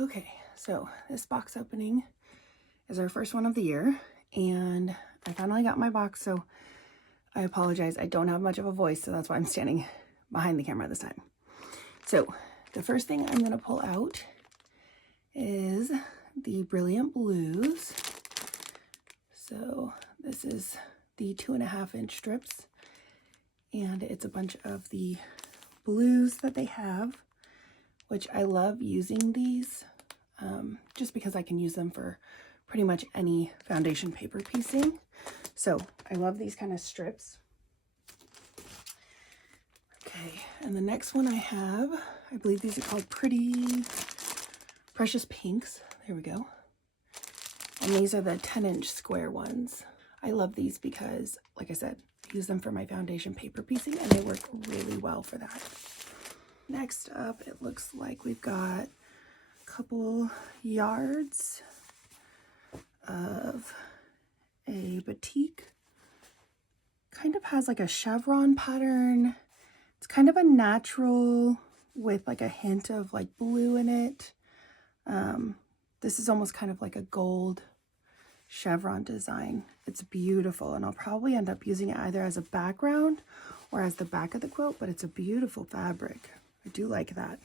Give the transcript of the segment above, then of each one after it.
Okay, so this box opening is our first one of the year, and I finally got my box, so I apologize. I don't have much of a voice, so that's why I'm standing behind the camera this time. So the first thing I'm going to pull out is the Brilliant Blues. So this is the 2.5-inch strips, and it's a bunch of the blues that they have, which I love using these just because I can use them for pretty much any foundation paper piecing. So I love these kind of strips. Okay, and the next one I have, I believe these are called Precious Pinks. There we go. And these are the 10-inch square ones. I love these because, like I said, I use them for my foundation paper piecing, and they work really well for that. Next up, it looks like we've got a couple yards of a batik. Kind of has like a chevron pattern. It's kind of a natural with like a hint of like blue in it. This is almost kind of like a gold chevron design. It's beautiful, and I'll probably end up using it either as a background or as the back of the quilt, but it's a beautiful fabric. I do like that.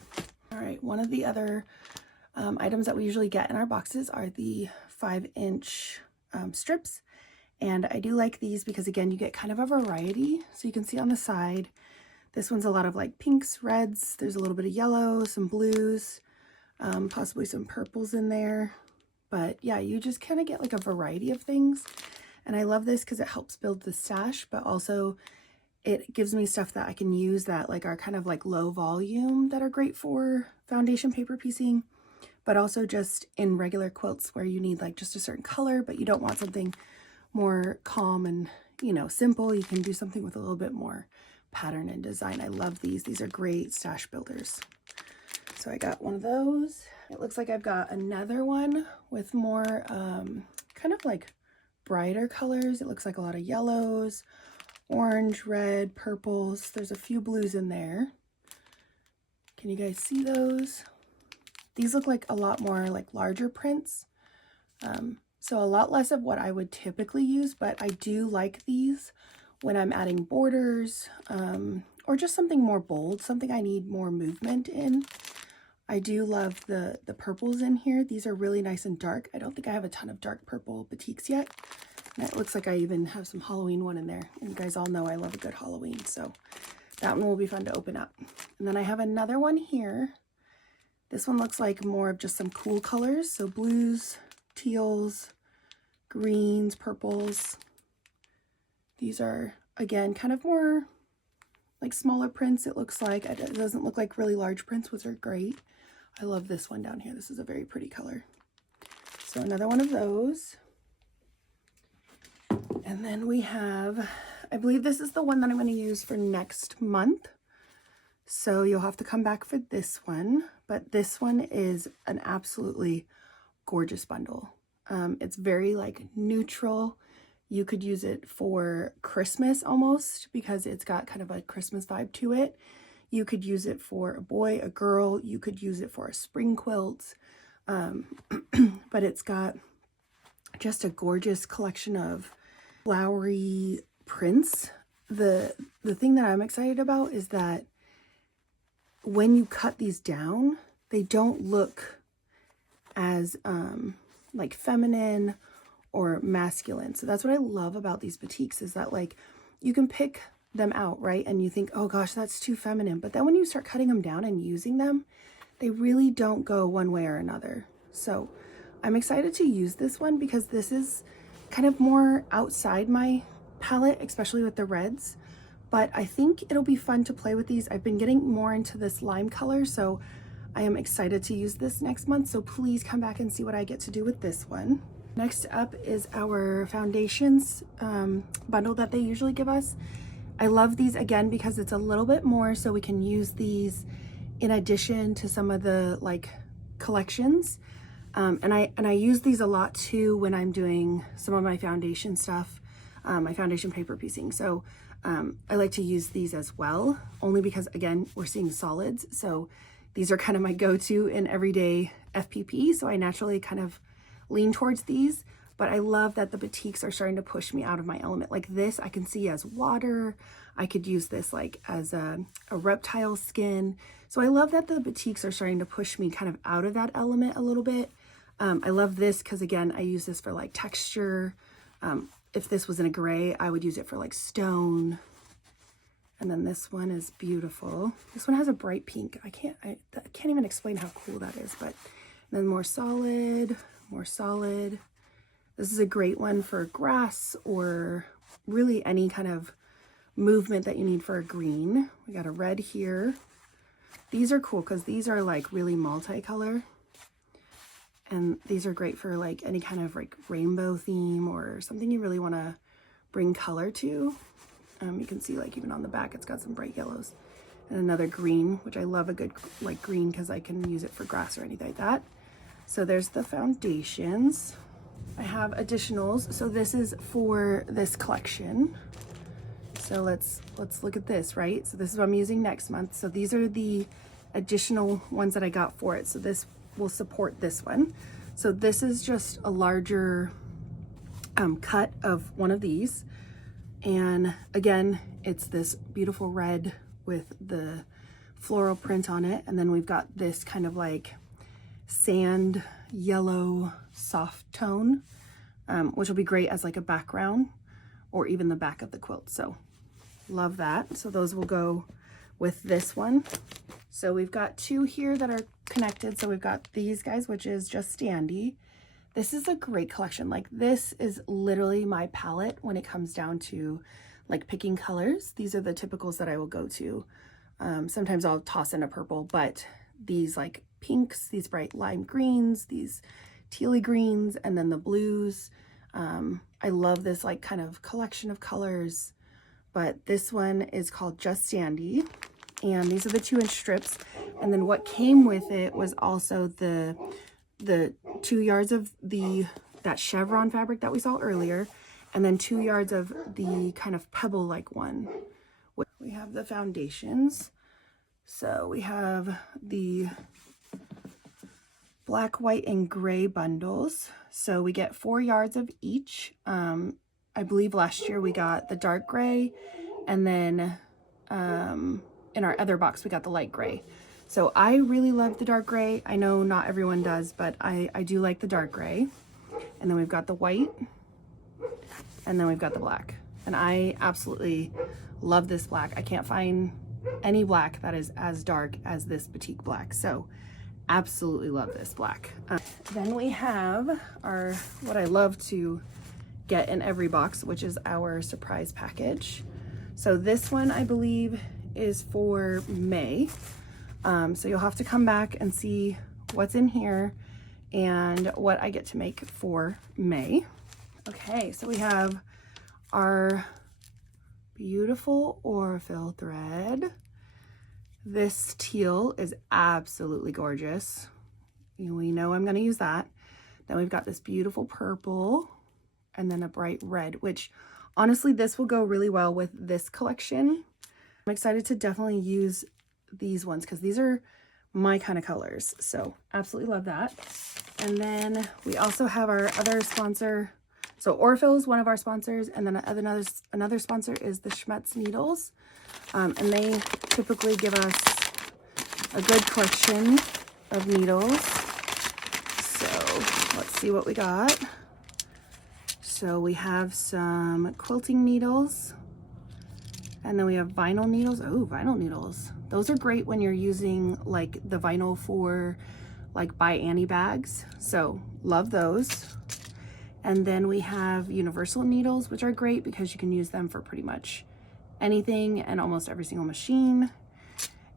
All right, one of the other items that we usually get in our boxes are the 5-inch strips. And I do like these because, again, you get kind of a variety. So you can see on the side, this one's a lot of like pinks, reds. There's a little bit of yellow, some blues, possibly some purples in there. But yeah, you just kind of get like a variety of things. And I love this because it helps build the stash, but also it gives me stuff that I can use that like are kind of like low volume that are great for foundation paper piecing, but also just in regular quilts where you need like just a certain color, but you don't want something more calm and, you know, simple. You can do something with a little bit more pattern and design. I love these. These are great stash builders. So I got one of those. It looks like I've got another one with more kind of like brighter colors. It looks like a lot of yellows, orange, red, purples. There's a few blues in there. Can you guys see those? These look like a lot more like larger prints. So a lot less of what I would typically use, but I do like these when I'm adding borders or just something more bold, something I need more movement in. I do love the purples in here. These are really nice and dark. I don't think I have a ton of dark purple batiks yet. And it looks like I even have some Halloween one in there. And you guys all know I love a good Halloween, so that one will be fun to open up. And then I have another one here. This one looks like more of just some cool colors. So blues, teals, greens, purples. These are, again, kind of more like smaller prints, it looks like. It doesn't look like really large prints, which are great. I love this one down here. This is a very pretty color. So another one of those. And then we have, I believe this is the one that I'm going to use for next month. So you'll have to come back for this one. But this one is an absolutely gorgeous bundle. It's very like neutral. You could use it for Christmas almost because it's got kind of a Christmas vibe to it. You could use it for a boy, a girl. You could use it for a spring quilt. But it's got just a gorgeous collection of flowery prints. The thing that I'm excited about is that when you cut these down, they don't look as like feminine or masculine. So that's what I love about these batiks, is that like you can pick them out, right? And you think, oh gosh, that's too feminine. But then when you start cutting them down and using them, they really don't go one way or another. So I'm excited to use this one because this is kind of more outside my palette, especially with the reds. But I think it'll be fun to play with these. I've been getting more into this lime color, so I am excited to use this next month. So please come back and see what I get to do with this one. Next up is our foundations bundle that they usually give us. I love these again because it's a little bit more, so we can use these in addition to some of the like collections. And I use these a lot too when I'm doing some of my foundation stuff, my foundation paper piecing. So I like to use these as well, only because again, we're seeing solids. So these are kind of my go-to in everyday FPP, so I naturally kind of lean towards these, but I love that the batiks are starting to push me out of my element. Like this, I can see as water. I could use this like as a reptile skin. So I love that the batiks are starting to push me kind of out of that element a little bit. I love this because again, I use this for like texture. If this was in a gray, I would use it for like stone. And then this one is beautiful. This one has a bright pink. I can't even explain how cool that is, but then more solid, more solid. This is a great one for grass or really any kind of movement that you need for a green. We got a red here. These are cool because these are like really multicolor. And these are great for like any kind of like rainbow theme or something you really want to bring color to. You can see like even on the back, it's got some bright yellows. And another green, which I love a good like green because I can use it for grass or anything like that. So there's the foundations. I have additionals. So this is for this collection. So let's look at this, right? So this is what I'm using next month. So these are the additional ones that I got for it. So this will support this one. So this is just a larger cut of one of these. And again, it's this beautiful red with the floral print on it. And then we've got this kind of like sand yellow soft tone, which will be great as like a background or even the back of the quilt. So love that. So those will go with this one. So we've got two here that are connected. So we've got these guys, which is Just Standy. This is a great collection. Like this is literally my palette when it comes down to like picking colors. These are the typicals that I will go to. Sometimes I'll toss in a purple, but these like pinks, these bright lime greens, these tealy greens, and then the blues. I love this like kind of collection of colors, but this one is called Just Standy. And these are the 2-inch strips. And then what came with it was also the 2 yards of that chevron fabric that we saw earlier, and then 2 yards of the kind of pebble like one. We have the foundations. So we have the black, white, and gray bundles. So we get 4 yards of each. I believe last year we got the dark gray, and then in our other box we got the light gray. So I really love the dark gray. I know not everyone does, but I do like the dark gray. And then we've got the white, and then we've got the black. And I absolutely love this black. I can't find any black that is as dark as this Batik black. So absolutely love this black. Then we have what I love to get in every box, which is our surprise package. So this one I believe is for May. So you'll have to come back and see what's in here and what I get to make for May. Okay, so we have our beautiful Orfil thread. This teal is absolutely gorgeous. We know I'm going to use that. Then we've got this beautiful purple and then a bright red, which honestly, this will go really well with this collection. I'm excited to definitely use these ones because these are my kind of colors. So absolutely love that. And then we also have our other sponsor. So Orfil is one of our sponsors, and then another sponsor is the Schmetz Needles. And they typically give us a good collection of needles. So let's see what we got. So we have some quilting needles, and then we have vinyl needles. Oh, vinyl needles. Those are great when you're using like the vinyl for like by Annie bags. So love those. And then we have universal needles, which are great because you can use them for pretty much anything and almost every single machine.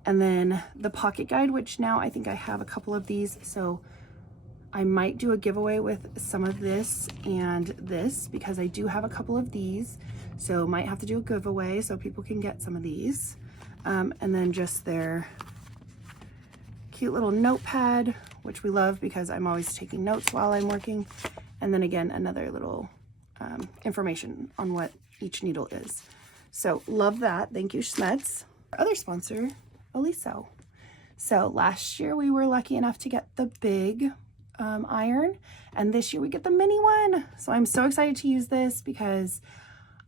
And then the pocket guide, which now I think I have a couple of these. So I might do a giveaway with some of this and this because I do have a couple of these. So might have to do a giveaway so people can get some of these. And then just their cute little notepad, which we love because I'm always taking notes while I'm working. And then again, another little information on what each needle is. So love that. Thank you, Schmetz. Our other sponsor, Oliso. So last year we were lucky enough to get the big iron, and this year we get the mini one. So I'm so excited to use this because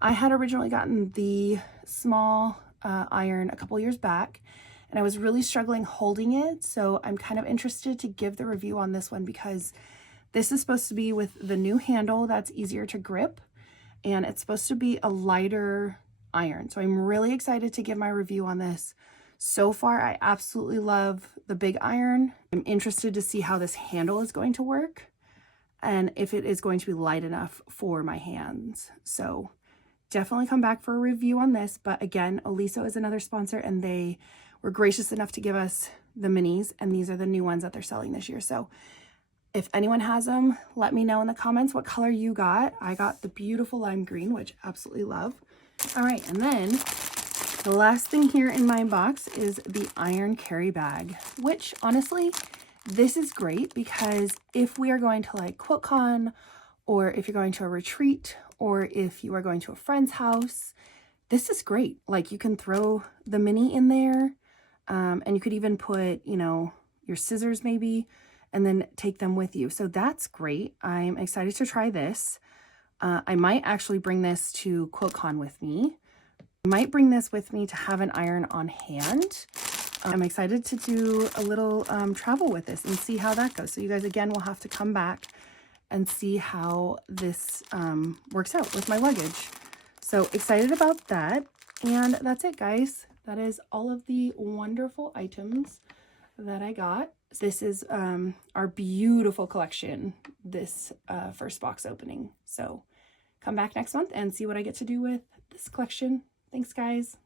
I had originally gotten the small iron a couple years back, and I was really struggling holding it. So I'm kind of interested to give the review on this one because this is supposed to be with the new handle that's easier to grip, and it's supposed to be a lighter iron. So I'm really excited to give my review on this. So far, I absolutely love the big iron. I'm interested to see how this handle is going to work and if it is going to be light enough for my hands. So definitely come back for a review on this. But again, Oliso is another sponsor, and they were gracious enough to give us the minis, and these are the new ones that they're selling this year. So if anyone has them, let me know in the comments what color you got. I got the beautiful lime green, which I absolutely love. All right, and then the last thing here in my box is the iron carry bag, which honestly, this is great because if we are going to like QuiltCon, or if you're going to a retreat, or if you are going to a friend's house, this is great. Like, you can throw the mini in there, and you could even put, you know, your scissors maybe, and then take them with you. So that's great. I'm excited to try this. I might actually bring this to QuiltCon with me. I might bring this with me to have an iron on hand. I'm excited to do a little travel with this and see how that goes. So you guys, again, will have to come back and see how this works out with my luggage. So excited about that. And that's it, guys. That is all of the wonderful items that I got. This is our beautiful collection, this first box opening. So come back next month and see what I get to do with this collection. Thanks, guys.